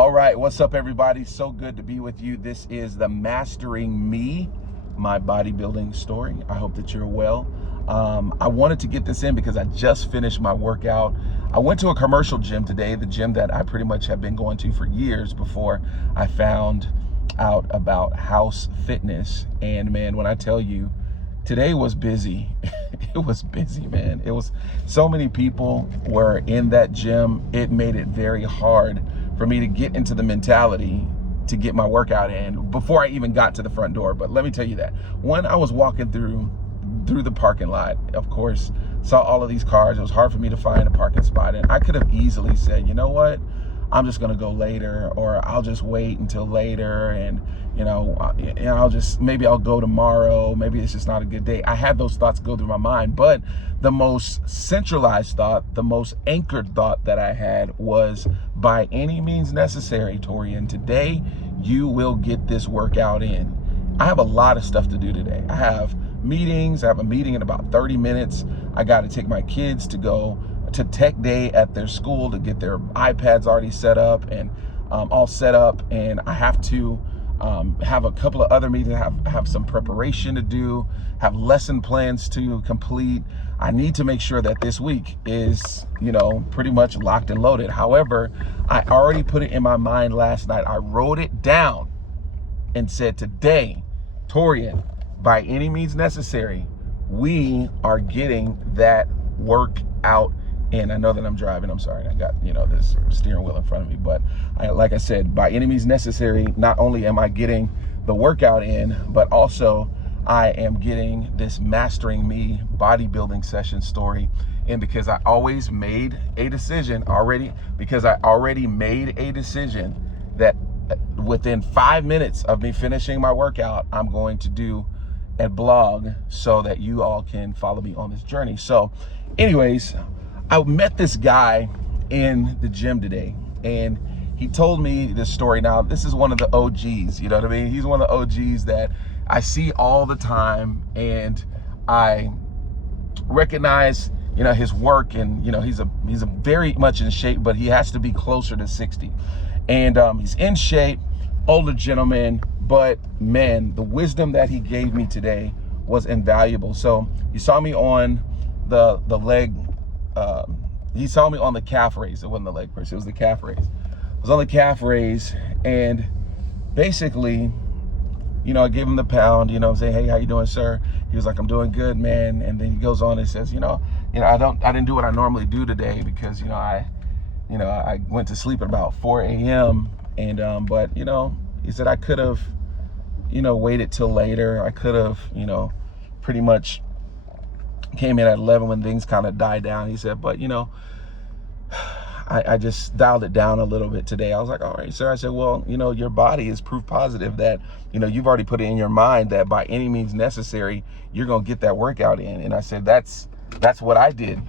All right, what's up, everybody? So good to be with you. This is the Mastering Me, my bodybuilding story. I hope that you're well. I wanted to get this in because I just finished my workout. I went to a commercial gym today, the gym that I pretty much have been going to for years before I found out about House Fitness. And man, when I tell you, today was busy. It was busy, man. It was so many people were in that gym. It made it very hard for me to get into the mentality to get my workout in before I even got to the front door. But let me tell you that when I was walking through the parking lot, of course, saw all of these cars. It was hard for me to find a parking spot, and I could have easily said, you know what, I'm just gonna go later, or I'll just wait until later, and maybe I'll go tomorrow. Maybe it's just not a good day. I had those thoughts go through my mind, but the most centralized thought, the most anchored thought that I had was, by any means necessary, Torian, today you will get this workout in. I have a lot of stuff to do today. I have meetings. I have a meeting in about 30 minutes. I got to take my kids to go to tech day at their school to get their iPads already set up and all set up. And I have to have a couple of other meetings, have some preparation to do, have lesson plans to complete. I need to make sure that this week is, pretty much locked and loaded. However, I already put it in my mind last night. I wrote it down and said, today, Torian, by any means necessary, we are getting that workout in. I know that I'm driving. I'm sorry. I got, this steering wheel in front of me. But like I said, by any means necessary, not only am I getting the workout in, but also I am getting this Mastering Me bodybuilding session story in, because I always made a decision already, that within 5 minutes of me finishing my workout, I'm going to do a blog so that you all can follow me on this journey. So anyways, I met this guy in the gym today, and he told me this story. Now, this is one of the OGs, you know what I mean? He's one of the OGs that I see all the time, and I recognize, his work, and, he's a very much in shape, but he has to be closer to 60. And he's in shape, older gentleman, but man, the wisdom that he gave me today was invaluable. So you saw me on the leg, he saw me on the calf raise. It wasn't the leg press, it was the calf raise. I was on the calf raise, and basically, I gave him the pound, saying, hey, how you doing, sir? He was like, I'm doing good, man. And then he goes on and says, I didn't do what I normally do today because, I went to sleep at about 4 a.m. And, but, he said I could have, waited till later. I could have, pretty much came in at 11 when things kind of died down. He said, but, I just dialed it down a little bit today. I was like, all right, sir. I said, well, your body is proof positive that, you've already put it in your mind that by any means necessary, you're going to get that workout in. And I said, that's what I did,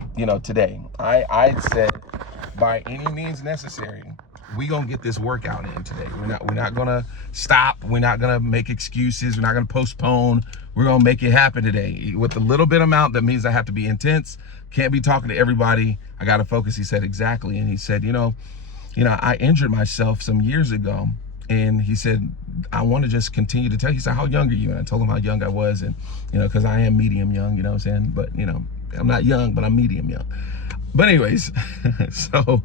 today. I said, by any means necessary, we gonna get this workout in today. We're not gonna stop. We're not gonna make excuses. We're not gonna postpone. We're gonna make it happen today. With the little bit amount, that means I have to be intense. Can't be talking to everybody. I gotta focus. He said, exactly. And he said, I injured myself some years ago. And he said, I want to just continue to tell you. He said, how young are you? And I told him how young I was. And, because I am medium young, you know what I'm saying? But, I'm not young, but I'm medium young. But anyways, so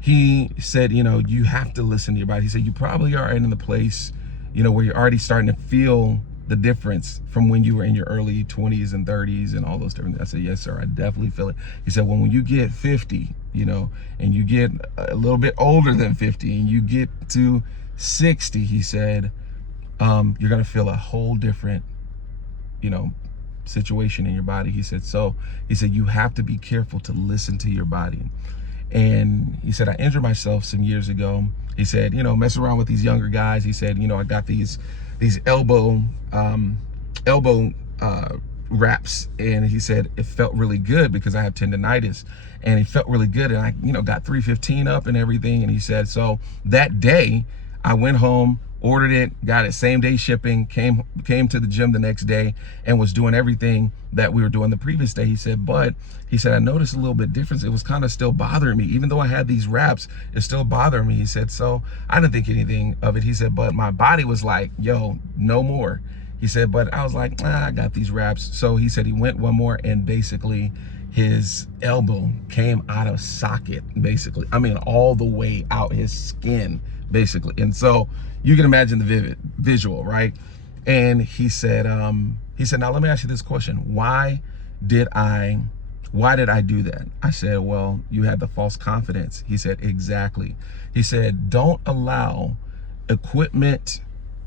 he said, you have to listen to your body. He said, you probably are in the place, where you're already starting to feel the difference from when you were in your early 20s and 30s and all those different things. I said, yes, sir, I definitely feel it. He said, when you get 50, and you get a little bit older than 50 and you get to 60, he said, you're going to feel a whole different, situation in your body. He said, you have to be careful to listen to your body. And he said, I injured myself some years ago. He said, messing around with these younger guys. He said, I got these elbow wraps. And he said, it felt really good because I have tendonitis, and it felt really good. And I, got 315 up and everything. And he said, so that day I went home, ordered it, got it same day shipping, came to the gym the next day and was doing everything that we were doing the previous day. He said, but he said, I noticed a little bit difference. It was kind of still bothering me. Even though I had these wraps, it's still bothering me. He said, so I didn't think anything of it. He said, but my body was like, yo, no more. He said, but I was like, I got these wraps. So he said he went one more and basically his elbow came out of socket, basically. I mean, all the way out his skin, basically. And so you can imagine the visual, right? And he said, now let me ask you this question. Why did I do that? I said, well, you had the false confidence. He said, exactly. He said, don't allow equipment,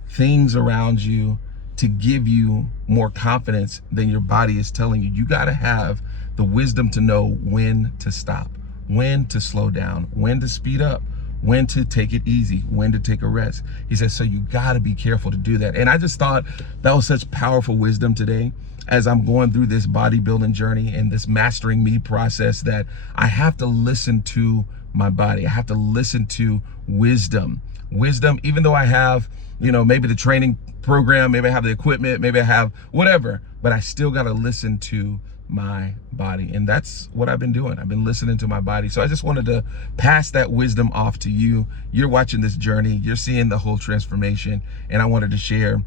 things around you to give you more confidence than your body is telling you. You got to have the wisdom to know when to stop, when to slow down, when to speed up, when to take it easy, when to take a rest. He says, so you got to be careful to do that. And I just thought that was such powerful wisdom today as I'm going through this bodybuilding journey and this mastering me process, that I have to listen to my body. I have to listen to wisdom, even though I have, maybe the training program, maybe I have the equipment, maybe I have whatever, but I still got to listen to my body. And that's what I've been doing. I've been listening to my body. So I just wanted to pass that wisdom off to you. You're watching this journey, you're seeing the whole transformation, and I wanted to share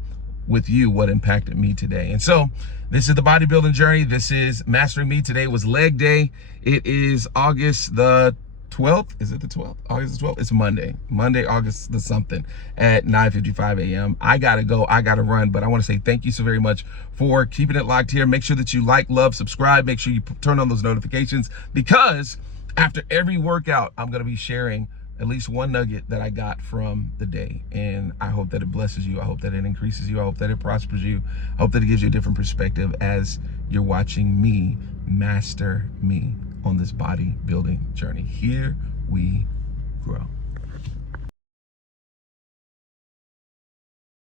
with you what impacted me today. And so this is the bodybuilding journey. This is Mastering Me. Today was leg day. It is August the 12th. Is it the 12th? August the 12th? It's Monday, August the something at 9:55 a.m. I gotta go, I gotta run, but I want to say thank you so very much for keeping it locked here. Make sure that you like, love, subscribe. Make sure you turn on those notifications, because after every workout, I'm gonna be sharing at least one nugget that I got from the day. And I hope that it blesses you. I hope that it increases you. I hope that it prospers you. I hope that it gives you a different perspective as you're watching me master me on this bodybuilding journey. Here we grow.